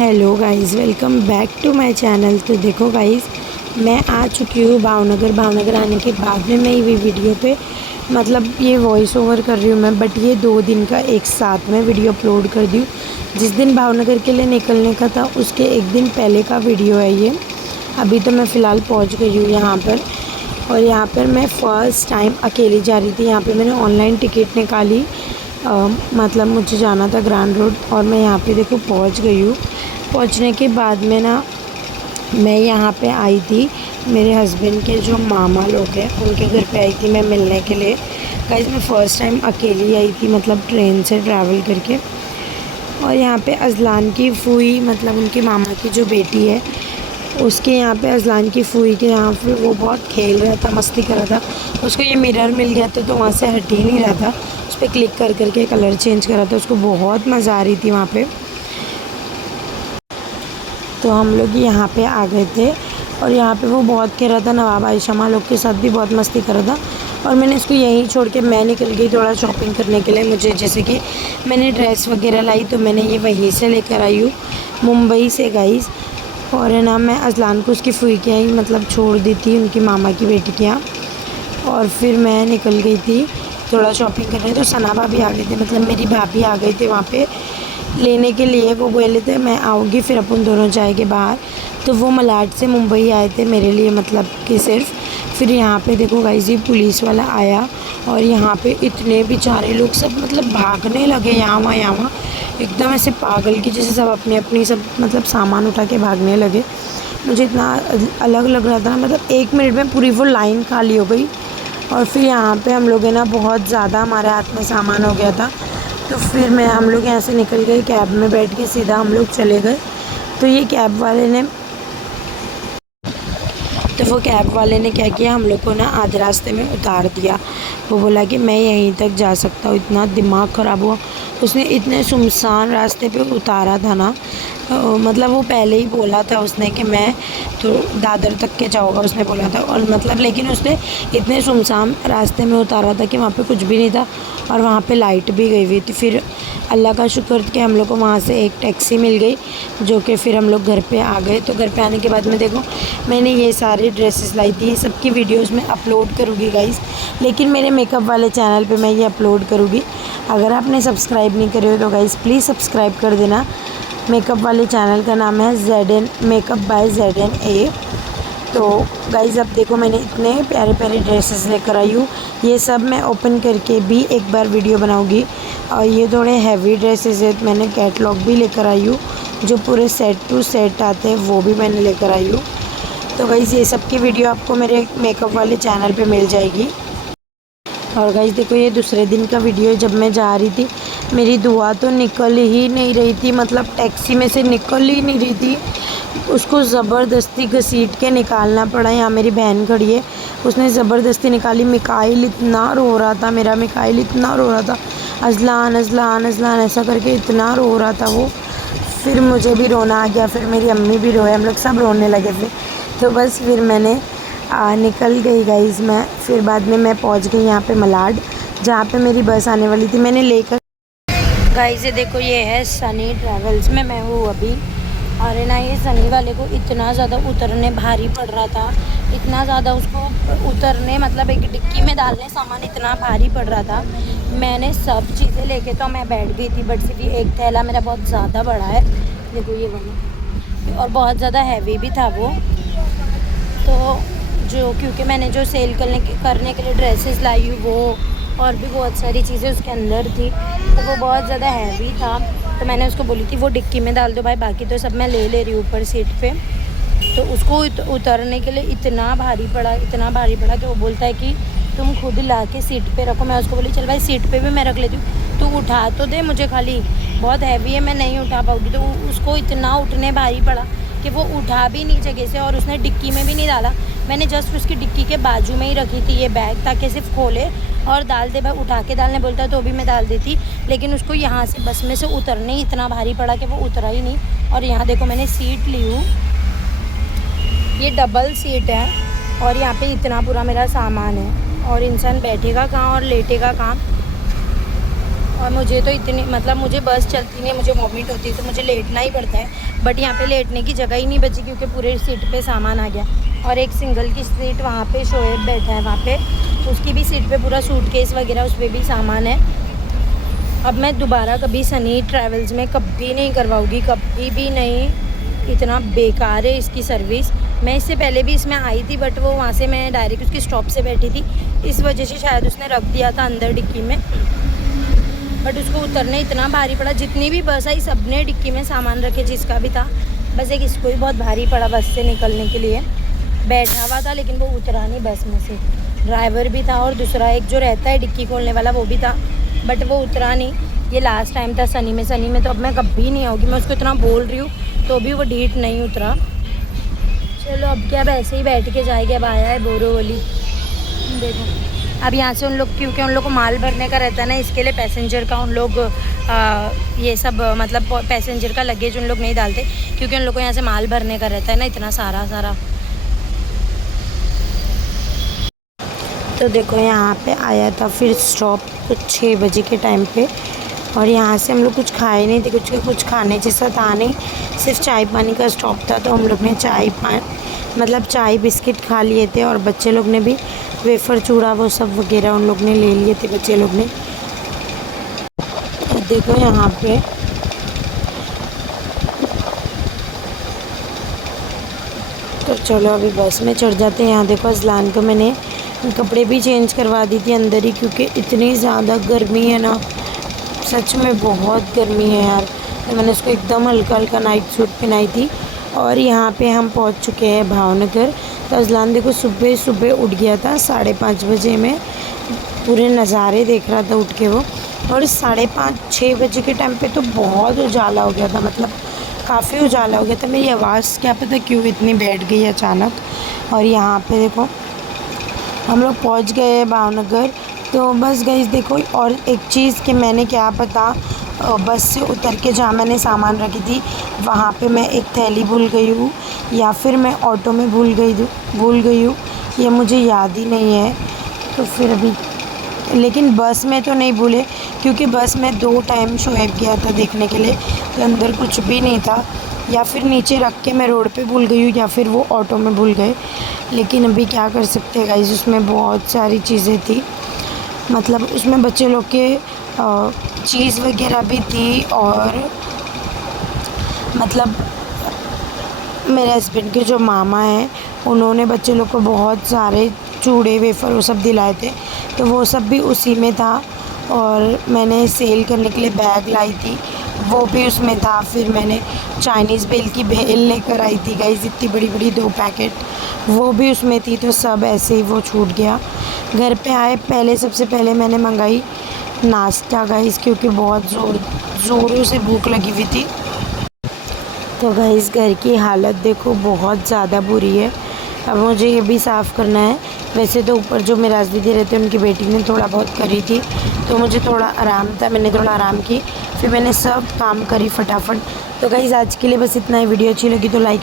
Hello guys, welcome back to my channel. तो देखो guys, मैं आ चुकी हूँ भावनगर आने के बाद में मैं ये वीडियो पे मतलब ये वॉइस ओवर कर रही हूँ मैं, बट ये 2 दिन का एक साथ में वीडियो अपलोड कर दी हूँ। जिस दिन भावनगर के लिए निकलने का था उसके एक दिन पहले का वीडियो है ये। अभी तो मैं फ़िलहाल पहुँच गई हूँ यहाँ पर, और यहाँ पर मैं फ़र्स्ट टाइम अकेली जा रही थी। यहाँ पर मैंने ऑनलाइन टिकट निकाली, मतलब मुझे जाना था ग्रैंड रोड, और मैं यहाँ पे देखो पहुँच गई हूँ। पहुँचने के बाद में ना मैं यहाँ पे आई थी, मेरे हस्बैंड के जो मामा लोग हैं उनके घर पे आई थी मैं मिलने के लिए। गाइस, मैं फ़र्स्ट टाइम अकेली आई थी, मतलब ट्रेन से ट्रैवल करके। और यहाँ पे अज़लान की फूई, मतलब उनके मामा की जो बेटी है उसके यहाँ पे अज़लान की फूई के यहाँ पे वो बहुत खेल रहा था, मस्ती कर रहा था। उसको ये मिरर मिल गया था तो वहाँ से हट ही नहीं रहा था, उस पर क्लिक कर करके कलर चेंज कर रहा था। उसको बहुत मज़ा आ रही थी वहाँ पे। तो हम लोग यहाँ पे आ गए थे और यहाँ पे वो बहुत खेल रहा था, नवाब आयशा लोग के साथ भी बहुत मस्ती कर रहा था। और मैंने इसको यहीं छोड़ के मैं निकल गई थोड़ा शॉपिंग करने के लिए। मुझे जैसे कि मैंने ड्रेस वगैरह लाई तो मैंने ये वहीं से लेकर आई हूँ, मुंबई से गाइस। और है ना, मैं अज़लान को उसकी फूई के यहाँ मतलब छोड़ दी थी, उनकी मामा की बेटी के यहाँ। और फिर मैं निकल गई थी थोड़ा शॉपिंग करने। तो सना भाभी आ गए थे, मतलब मेरी भाभी आ गई थी वहाँ पे लेने के लिए। वो बोले थे मैं आऊँगी फिर अपन दोनों जाएंगे बाहर। तो वो मलाड से मुंबई आए थे मेरे लिए, मतलब कि सिर्फ। फिर यहाँ पे देखो गाइस, ये पुलिस वाला आया और यहाँ पे इतने बेचारे लोग सब मतलब भागने लगे यहाँ वहाँ, एकदम ऐसे पागल की जैसे सब अपनी अपनी सब मतलब सामान उठा के भागने लगे। मुझे इतना अलग लग रहा था ना, मतलब 1 मिनट में पूरी वो लाइन खाली हो गई। और फिर यहाँ पे हम लोग है ना, बहुत ज़्यादा हमारे हाथ में सामान हो गया था। तो फिर हम लोग यहाँ से निकल गए, कैब में बैठ के सीधा हम लोग चले गए। तो ये कैब वाले ने तो वो कैब वाले ने क्या किया, हम लोग को ना आधे रास्ते में उतार दिया। वो बोला कि मैं यहीं तक जा सकता हूँ। इतना दिमाग ख़राब हुआ, उसने इतने सुनसान रास्ते पे उतारा था ना। मतलब वो पहले ही बोला था उसने कि मैं तो दादर तक के जाऊँगा, उसने बोला था। और मतलब लेकिन उसने इतने सुनसान रास्ते में उतारा था कि वहाँ पे कुछ भी नहीं था, और वहाँ पे लाइट भी गई हुई थी। फिर अल्लाह का शुक्र कि हम लोग को वहाँ से एक टैक्सी मिल गई, जो कि फिर हम लोग घर पे आ गए। तो घर पे आने के बाद में देखो, मैंने ये सारी ड्रेसेस लाई थी, ये सबकी वीडियोस मैं अपलोड करूँगी गाइस, लेकिन मेरे मेकअप वाले चैनल पे मैं ये अपलोड करूँगी। अगर आपने सब्सक्राइब नहीं करे हो तो गाइस प्लीज़ सब्सक्राइब कर देना। मेकअप वाले चैनल का नाम है ZN मेकअप बाय ZNA। तो गाइज़ अब देखो, मैंने इतने प्यारे प्यारे ड्रेसेस लेकर आई हूँ। ये सब मैं ओपन करके भी एक बार वीडियो बनाऊँगी। और ये थोड़े हैवी ड्रेसेस है, मैंने कैटलॉग भी लेकर आई हूँ, जो पूरे सेट टू सेट आते हैं वो भी मैंने लेकर आई हूँ। तो गाइज़ ये सब की वीडियो आपको मेरे मेकअप वाले चैनल पे मिल जाएगी। और गाइज़ देखो, ये दूसरे दिन का वीडियो है। जब मैं जा रही थी, मेरी दुआ तो निकल ही नहीं रही थी, मतलब टैक्सी में से निकल ही नहीं रही थी। उसको ज़बरदस्ती घसीट के निकालना पड़ा। यहाँ मेरी बहन खड़ी है, उसने ज़बरदस्ती निकाली। मिकाइल इतना रो रहा था, मेरा मिकाइल इतना रो रहा था, अज़लान अज़लान अज़लान ऐसा करके इतना रो रहा था वो। फिर मुझे भी रोना आ गया, फिर मेरी अम्मी भी रोए, हम लोग सब रोने लगे थे। तो बस फिर मैंने निकल गई गाइज़ मैं। फिर बाद में मैं पहुंच गई यहाँ पे मलाड, जहाँ पे मेरी बस आने वाली थी। मैंने लेकर गाइज़ ये देखो, ये है सनी ट्रैवल्स में मैं हूँ अभी। और है ना, ये सनी वाले को इतना ज़्यादा उतरने भारी पड़ रहा था, इतना ज़्यादा उसको उतरने मतलब एक डिक्की में डालने सामान इतना भारी पड़ रहा था। मैंने सब चीज़ें लेके तो मैं बैठ गई थी, बट सिर्फ एक थैला मेरा बहुत ज़्यादा बड़ा है, देखो ये वाला, और बहुत ज़्यादा हैवी भी था वो। तो जो क्योंकि मैंने जो सेल करने के लिए ड्रेसेस लाई हूँ वो, और भी बहुत सारी चीज़ें उसके अंदर थी, तो वो बहुत ज़्यादा हैवी था। तो मैंने उसको बोली थी वो डिक्की में डाल दो भाई, बाकी तो सब मैं ले रही हूँ ऊपर सीट पे। तो उसको उतरने के लिए इतना भारी पड़ा, इतना भारी पड़ा कि वो बोलता है कि तुम खुद ला के सीट पे रखो। मैं उसको बोली चल भाई सीट पे भी मैं रख लेती हूँ, तू उठा तो दे मुझे, खाली बहुत हैवी है मैं नहीं उठा पाऊँगी। तो उसको इतना उठने भारी पड़ा कि वो उठा भी नहीं जगह से, और उसने डिक्की में भी नहीं डाला। मैंने जस्ट उसकी डिक्की के बाजू में ही रखी थी ये बैग, ताकि सिर्फ खोले और डाल दे। भाई उठा के डालने बोलता तो भी मैं डाल देती, लेकिन उसको यहाँ से बस में से उतरने ही इतना भारी पड़ा कि वो उतरा ही नहीं। और यहाँ देखो मैंने सीट ली हूँ, ये डबल सीट है, और यहाँ पे इतना पूरा मेरा सामान है, और इंसान बैठेगा कहाँ और लेटेगा कहाँ। और मुझे तो इतनी मतलब मुझे बस चलती नहीं, मुझे वॉमिट होती है तो मुझे लेटना ही पड़ता है। बट यहाँ पे लेटने की जगह ही नहीं बची क्योंकि पूरे सीट पे सामान आ गया। और एक सिंगल की सीट वहाँ पे शोएब बैठा है, वहाँ पे उसकी भी सीट पे पूरा सूटकेस वगैरह उस पर भी सामान है। अब मैं दोबारा कभी सनी ट्रैवल्स में कभी नहीं करवाऊँगी, कभी भी नहीं। इतना बेकार है इसकी सर्विस। मैं इससे पहले भी इसमें आई थी बट वो वहाँ से मैं डायरेक्ट उसकी स्टॉप से बैठी थी, इस वजह से शायद उसने रख दिया था अंदर डिक्की में। बट उसको उतरने इतना भारी पड़ा, जितनी भी बस आई सब ने डिक्की में सामान रखे जिसका भी था, बस एक इसको ही बहुत भारी पड़ा बस से निकलने के लिए। बैठा हुआ था लेकिन वो उतरा नहीं बस में से। ड्राइवर भी था और दूसरा एक जो रहता है डिक्की खोलने वाला वो भी था, बट वो उतरा नहीं। ये लास्ट टाइम था सनी में तो अब मैं कभी नहीं आऊँगी। मैं उसको इतना बोल रही हूँ तो भी वो डीट नहीं उतरा। चलो अब क्या, अब ऐसे ही बैठ के जाएगी। अब आया है बोरोवली, देखो। अब यहाँ से उन लोग, क्योंकि उन लोग को माल भरने का रहता है ना, इसके लिए पैसेंजर का उन लोग ये सब मतलब पैसेंजर का लगेज उन लोग नहीं डालते क्योंकि उन लोग को यहाँ से माल भरने का रहता है ना, इतना सारा। तो देखो यहाँ पे आया था फिर स्टॉप कुछ 6 बजे के टाइम पे, और यहाँ से हम लोग कुछ खाए नहीं थे, कुछ खाने जैसा था नहीं, सिर्फ चाय पानी का स्टॉप था। तो हम लोग ने चाय बिस्किट खा लिए थे, और बच्चे लोग ने भी वेफ़र चूड़ा वो सब वगैरह उन लोग ने ले लिए थे बच्चे लोग ने। तो देखो यहाँ पे तो चलो अभी बस में चढ़ जाते हैं। यहाँ देखो अजलान को मैंने कपड़े भी चेंज करवा दी थी अंदर ही, क्योंकि इतनी ज़्यादा गर्मी है ना, सच में बहुत गर्मी है यार। तो मैंने उसको एकदम हल्का नाइट सूट पहनाई थी। और यहाँ पे हम पहुँच चुके हैं भावनगर। तो अजलान देखो सुबह उठ गया था 5:30 बजे में, पूरे नज़ारे देख रहा था उठ के वो। और 5:30-6 बजे के टाइम पे तो बहुत उजाला हो गया था, मतलब काफ़ी उजाला हो गया था। मेरी आवाज़ क्या पता क्यों इतनी बैठ गई अचानक। और यहाँ पे देखो हम लोग पहुँच गए हैं भावनगर। तो बस गाइस देखो, और एक चीज़ कि मैंने क्या पता बस से उतर के जहाँ मैंने सामान रखी थी वहाँ पे मैं एक थैली भूल गई हूँ, या फिर मैं ऑटो में भूल गई हूँ, ये मुझे याद ही नहीं है। तो फिर अभी, लेकिन बस में तो नहीं भूले क्योंकि बस में 2 टाइम शोएब गया था देखने के लिए, तो अंदर कुछ भी नहीं था। या फिर नीचे रख के मैं रोड पे भूल गई हूँ, या फिर वो ऑटो में भूल गए। लेकिन अभी क्या कर सकते हैं गाइस, उसमें बहुत सारी चीज़ें थी, मतलब उसमें बच्चे लोग के चीज़ वगैरह भी थी। और मतलब मेरे हस्बैंड के जो मामा हैं उन्होंने बच्चे लोग को बहुत सारे चूड़े वेफ़र वो सब दिलाए थे, तो वो सब भी उसी में था। और मैंने सेल करने के लिए बैग लाई थी, वो भी उसमें था। फिर मैंने चाइनीज़ बेल की भेल लेकर आई थी गाइस, इतनी बड़ी 2 पैकेट, वो भी उसमें थी। तो सब ऐसे ही वो छूट गया। घर पे आए सबसे पहले मैंने मंगाई नाश्ता गाइस, क्योंकि बहुत ज़ोरों से भूख लगी हुई थी। तो गाइस घर की हालत देखो बहुत ज़्यादा बुरी है। अब मुझे ये भी साफ़ करना है। वैसे तो ऊपर जो मेराज दीदी रहते हैं उनकी बेटी ने थोड़ा बहुत करी थी, तो मुझे थोड़ा आराम था, मैंने थोड़ा आराम की, फिर मैंने सब काम करी फटाफट। तो गाइस आज के लिए बस इतना ही। वीडियो अच्छी लगी तो लाइक